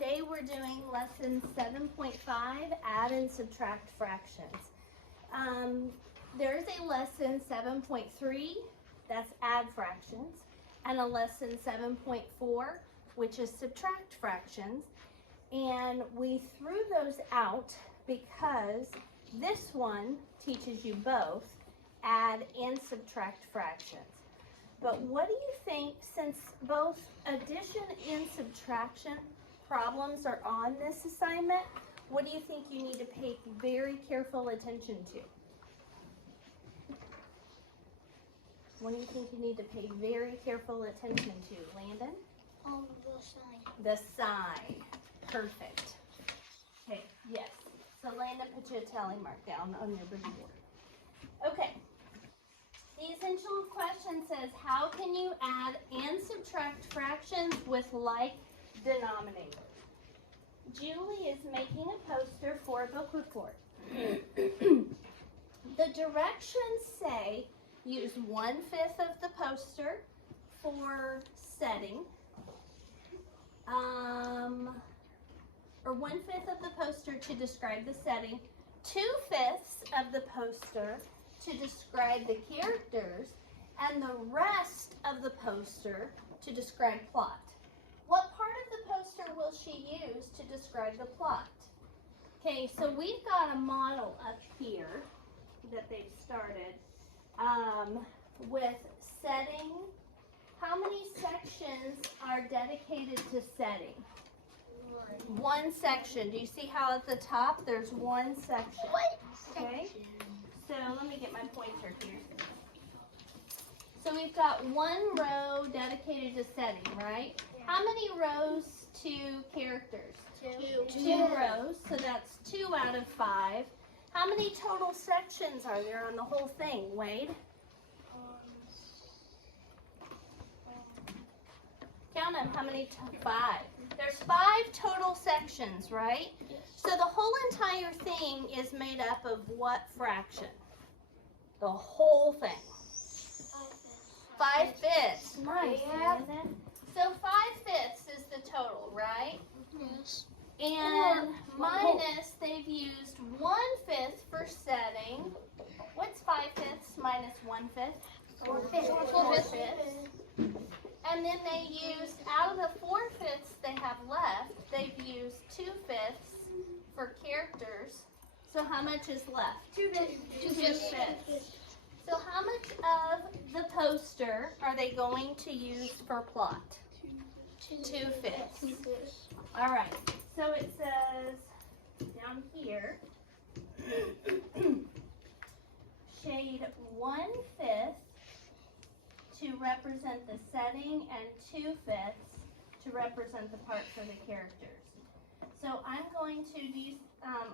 today we're doing lesson 7.5, add and subtract fractions. There's a lesson 7.3, that's add fractions, and a lesson 7.4, which is subtract fractions. And we threw those out because this one teaches you both add and subtract fractions. But what do you think, since both addition and subtraction problems are on this assignment, what do you think you need to pay very careful attention to? What do you think you need to pay very careful attention to, Landon? The sign. The sign. Perfect. Okay, yes. So Landon, put your tally mark down on your big board. Okay. The essential question says, how can you add and subtract fractions with like denominators? Julie is making a poster for a book report. The directions say use 1/5 of the poster for setting, or 1/5 of the poster to describe the setting, 2/5 of the poster to describe the characters, and the rest of the poster to describe plot. What part of the poster will she use to describe the plot? Okay, so we've got a model up here that they've started with setting. How many sections are dedicated to setting? One section. Do you see how at the top there's one section? Okay. So let me get my pointer here. So we've got one row dedicated to setting, right? How many rows to characters? Two rows, so that's 2 out of 5. How many total sections are there on the whole thing, Wade? Count them. How many? 5. There's 5 total sections, right? So the whole entire thing is made up of what fraction? The whole thing. 5/5. Nice. So 5/5 is the total, right? Yes. And minus, they've used 1/5 for setting. What's 5/5 minus 1/5? 4/5. And then they used, out of the 4/5 they have left, they've used 2/5 for characters. So how much is left? 2/5. So how much of the poster are they going to use for plot? 2/5. All right. So it says down here, shade 1/5 to represent the setting and 2/5 to represent the parts of the characters. So I'm going to do,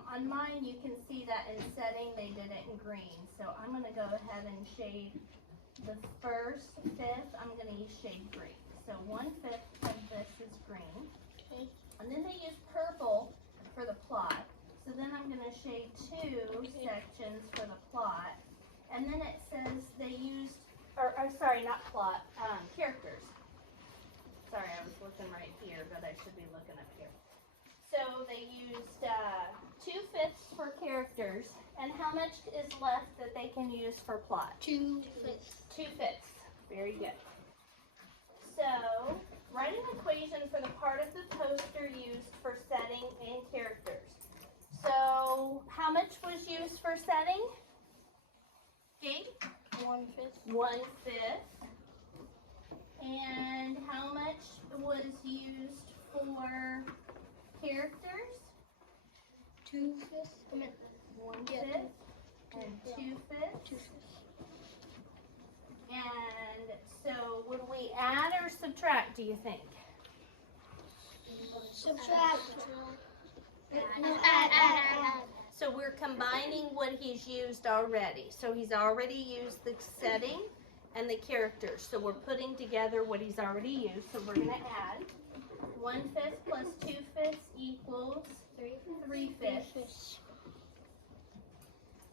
on mine you can see that in setting they did it in green. So I'm going to go ahead and shade the first 5th, I'm going to use shade green. So 1/5 of this is green. Okay. And then they use purple for the plot. So then I'm going to shade 2 sections for the plot. And then it says they used, or sorry, not plot, characters. Sorry, I was looking right here, but I should be looking up here. So they used 2/5 for characters, and how much is left that they can use for plot? 2/5. 2/5. Very good. So write an equation for the part of the poster used for setting and characters. So how much was used for setting? Gabe? 1/5. 1/5. And how much was used for characters? 2/5. 1/5 and 2/5. And so would we add or subtract, do you think? Subtract. Add. So we're combining what he's used already. So he's already used the setting and the characters. So we're putting together what he's already used. So we're going to add 1/5 plus 2/5 equals 3/5.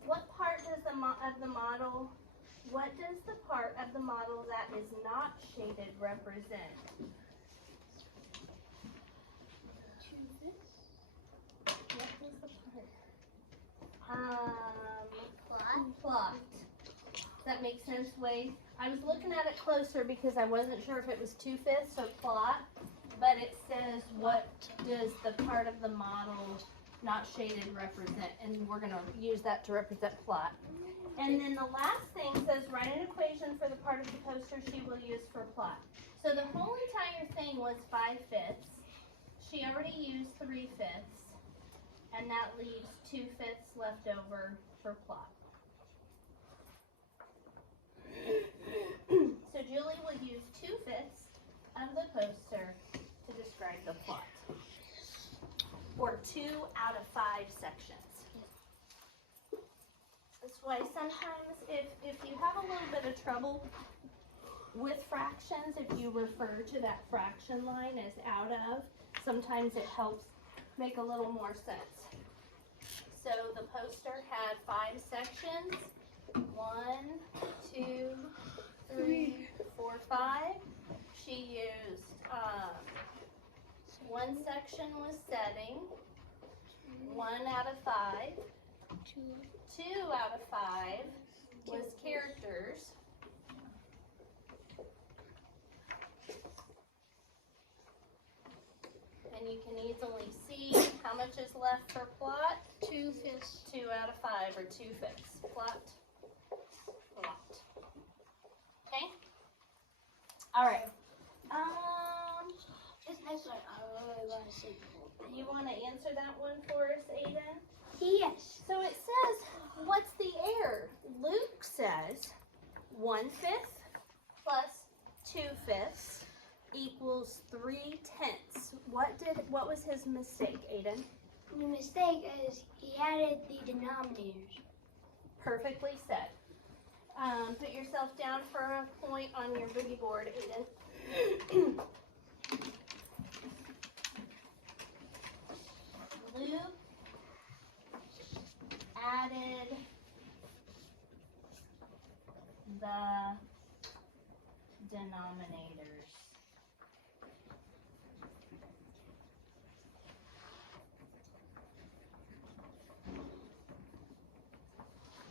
What part does the model, what does the part of the model that is not shaded represent? Does that make sense, Wade? I was looking at it closer because I wasn't sure if it was 2/5 or plot, but it says what does the part of the model not shaded represent, and we're gonna use that to represent plot. And then the last thing says write an equation for the part of the poster she will use for plot. So the whole entire thing was 5/5. She already used 3/5, and that leaves 2/5 left over for plot. So Julie will use 2/5 of the poster to describe the plot, or 2 out of 5 sections. That's why sometimes if you have a little bit of trouble with fractions, if you refer to that fraction line as out of, sometimes it helps make a little more sense. So the poster had 5 sections, 1, 2, 3, 4, 5. She used, one section was setting, 1 out of 5. 2 out of 5 was characters. And you can easily see how much is left for plot. 2/5. 2 out of 5, or 2/5. Plot. Okay? Alright. This next one, I really want to say. You want to answer that one for us, Aiden? Yes. So it says, what's the error? Luke says 1/5 plus 2/5 equals 3/10. What was his mistake, Aiden? The mistake is he added the denominators. Perfectly said. Put yourself down for a point on your boogie board, Aiden. Luke added the denominators.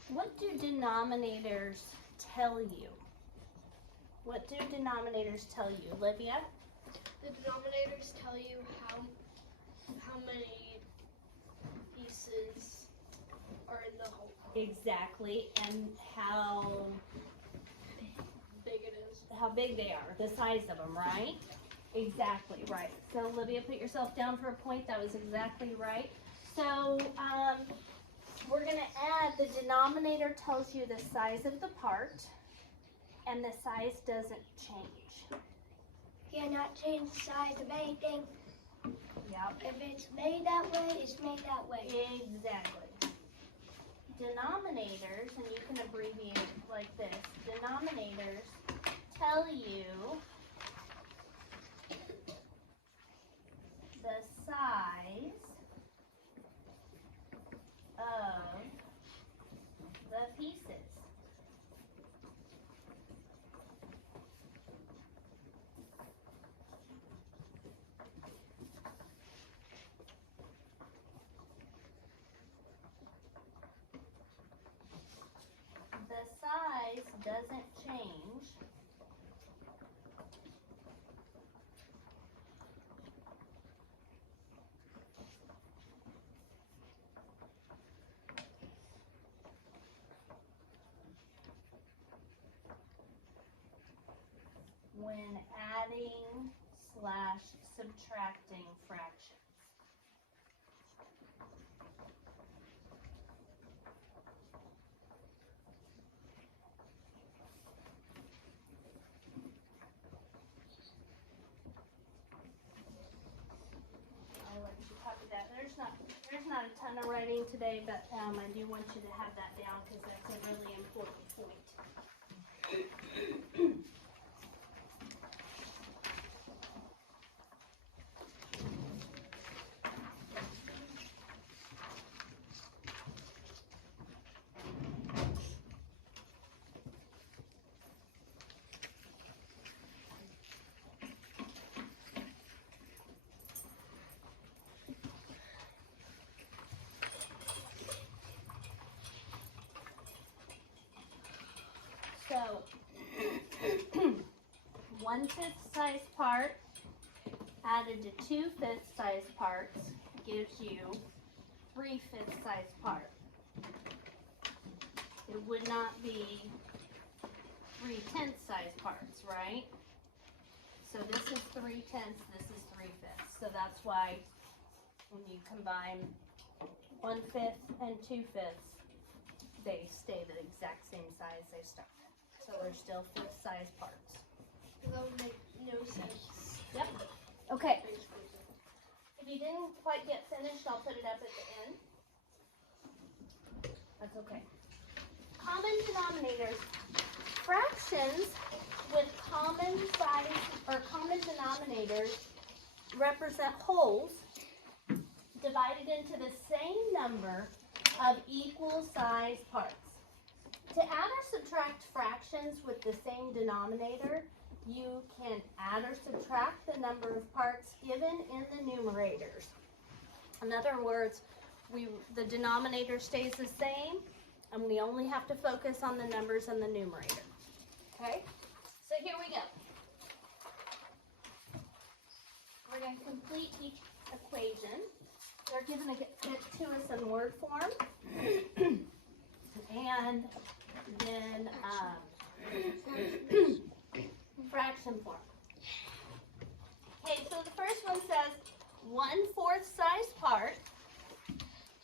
What do denominators tell you? What do denominators tell you, Olivia? The denominators tell you how many pieces are in the whole. Exactly, and how Big it is. how big they are, the size of them, right? Exactly, right. So Olivia, put yourself down for a point. That was exactly right. So we're going to add, the denominator tells you the size of the part, and the size doesn't change. Cannot change the size of anything. Yep. If it's made that way, it's made that way. Exactly. Denominators, and you can abbreviate it like this, denominators tell you the size of the pieces. The size doesn't change when adding / subtracting fractions. I'll let you copy that. There's not a ton of writing today, but I do want you to have that down because that's a really important point. 1/5 size part added to 2/5 size parts gives you 3/5 size part. It would not be 3/10 size parts, right? So this is 3/10, this is 3/5. So that's why when you combine 1/5 and 2/5, they stay the exact same size they started. So they're still 5th size parts. That would make no sense. Yep. Okay. If you didn't quite get finished, I'll put it up at the end. That's okay. Common denominators. Fractions with common size or common denominators represent wholes divided into the same number of equal size parts. To add or subtract fractions with the same denominator, you can add or subtract the number of parts given in the numerators. In other words, the denominator stays the same, and we only have to focus on the numbers in the numerator. Okay? So here we go. We're going to complete each equation. They're given it to us in word form. And then fraction form. Okay, so the first one says 1/4 size part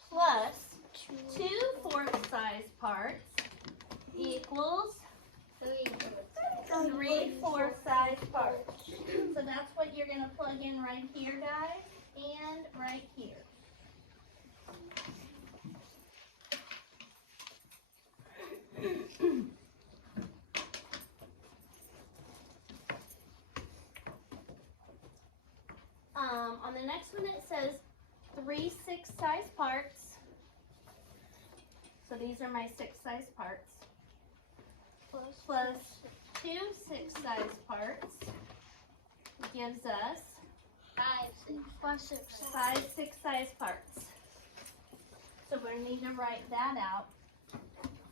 plus 2/4 size parts equals 3/4 size parts. So that's what you're going to plug in right here, guys, and right here. On the next one it says 3/6 size parts. So these are my 6 size parts. Plus 2 6 size parts gives us 5 6 size parts. So we need to write that out.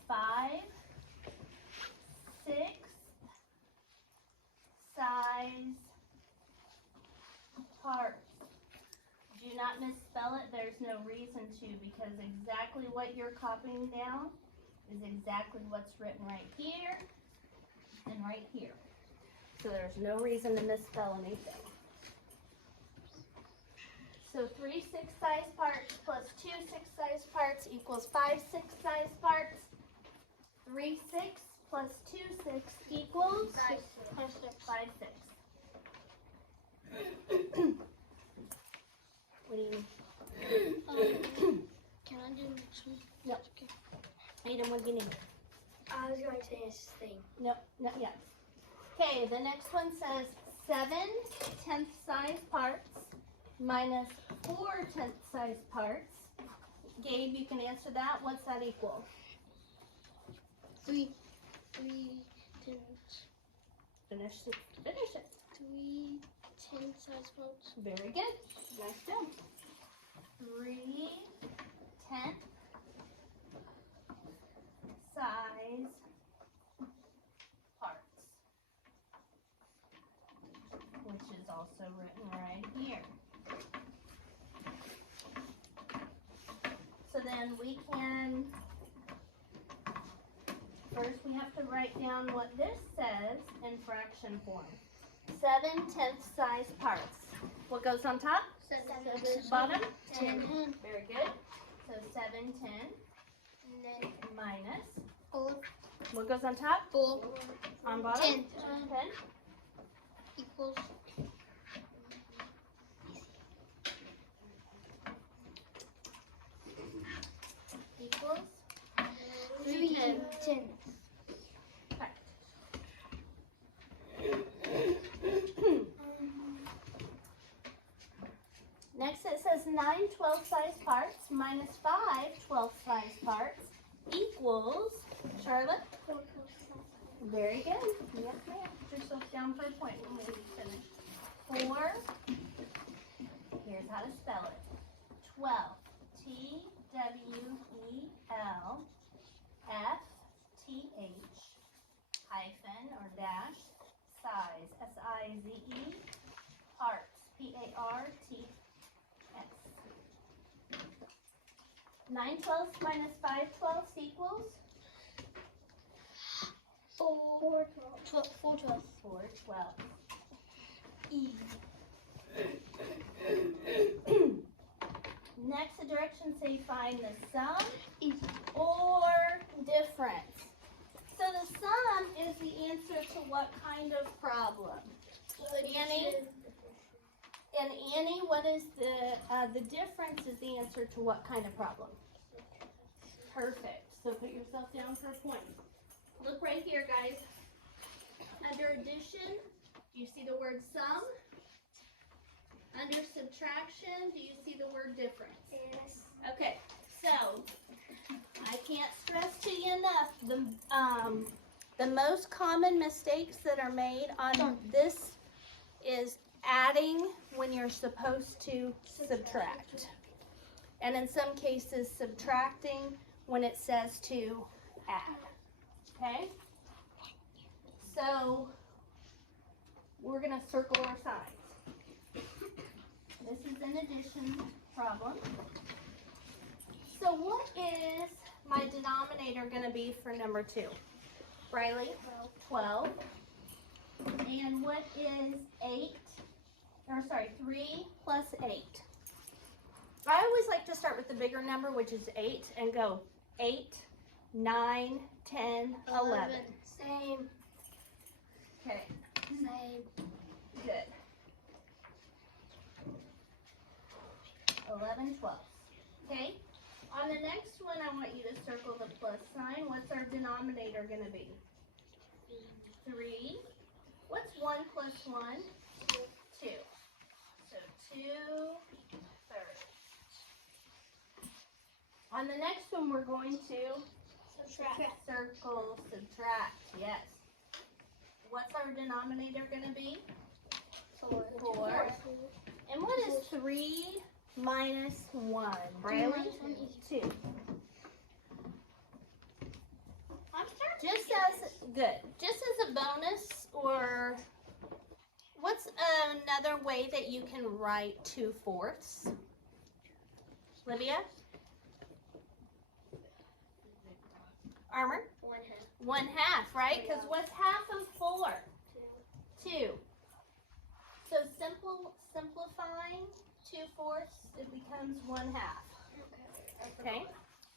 5 6 size parts. Do not misspell it. There's no reason to, because exactly what you're copying down is exactly what's written right here and right here. So there's no reason to misspell anything. So 3 6 size parts plus 2 6 size parts equals 5 6 size parts. 3 6 plus 2 6 equals 5 6. What do you need? Can I do the next one? No. Aiden, what do you need? I was going to say this thing. No, not yet. Okay, the next one says 7/10 size parts minus 4/10 size parts. Gabe, you can answer that. What's that equal? 3 Finish it. Finish it. 10 size parts. Very good. Nice job. 3/10 size parts, which is also written right here. So then we can, first we have to write down what this says in fraction form. 7/10 size parts. What goes on top? 7. Bottom? 10. Very good. So 7/10 And then minus. 4. What goes on top? 4. On bottom? 10. 10. Equals. Equals 3/10. Okay. Next it says 9 12 size parts minus 5 12 size parts equals, Charlotte? Very good. Yes, ma'am. Put yourself down for a point when we finish. 4. Here's how to spell it. 12. TWELFTH hyphen or dash size, S-I-Z-E, parts, P-A-R-T-S. 9/12 minus 5/12 equals 4/12. 4/12. Next direction, say find the sum or difference. So the sum is the answer to what kind of problem? Annie? And Annie, what is the difference is the answer to what kind of problem? Perfect. So put yourself down for a point. Look right here, guys. Under addition, do you see the word sum? Under subtraction, do you see the word difference? Yes. Okay, so I can't stress to you enough the most common mistakes that are made on this is adding when you're supposed to subtract. And in some cases, subtracting when it says to add. Okay? So we're going to circle our signs. This is an addition problem. So what is my denominator going to be for number 2? Riley? 12. And what is 3 plus 8? I always like to start with the bigger number, which is 8, and go 8, 9, 10, 11. Same. Okay, Same. good. 11, 12. Okay, on the next one, I want you to circle the plus sign. What's our denominator going to be? 3. What's 1 plus 1? 2. So 2/3. On the next one, we're going to circle, subtract. Yes. What's our denominator going to be? 4. And what is 3 minus 1? Bradley? 2. Just as a bonus, or what's another way that you can write 2/4? Olivia? Armor? 1/2, right? Because what's half of 4? 2. So simplifying 2/4, it becomes 1/2. Okay?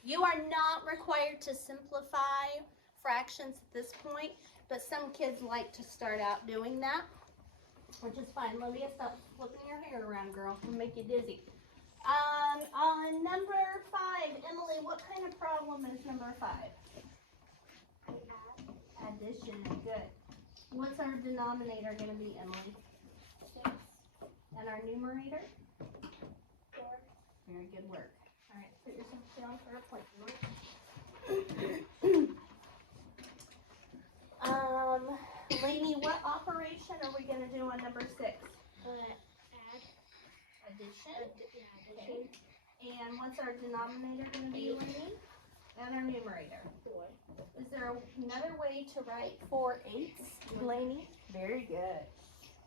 You are not required to simplify fractions at this point, but some kids like to start out doing that, which is fine. Olivia, stop flipping your hair around, girl. It'll make you dizzy. On number 5, Emily, what kind of problem is number 5? Addition, good. What's our denominator going to be, Emily? 6. And our numerator? 4. Very good work. All right, put yourself down for a point. Lainey, what operation are we going to do on number 6? Add. Addition. Okay. And what's our denominator going to be, Lainey? And our numerator? 4. Is there another way to write 4/8, Lainey? Very good.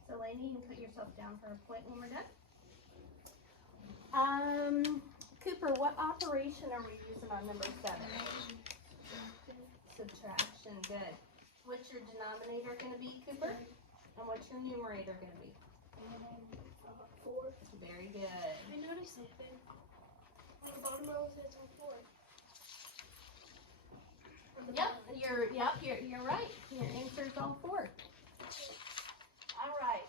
So Lainey, you can put yourself down for a point when we're done. Cooper, what operation are we using on number 7? Subtraction, good. What's your denominator going to be, Cooper? And what's your numerator going to be? 4. Very good. I noticed something. On the bottom row it says 4. You're right. Your answer is all 4. All right.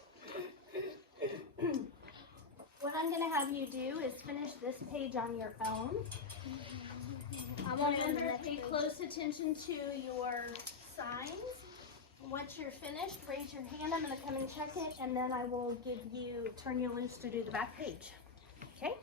What I'm going to have you do is finish this page on your own. Remember, pay close attention to your signs. Once you're finished, raise your hand. I'm going to come and check it, and then I will turn you loose to do the back page. Okay?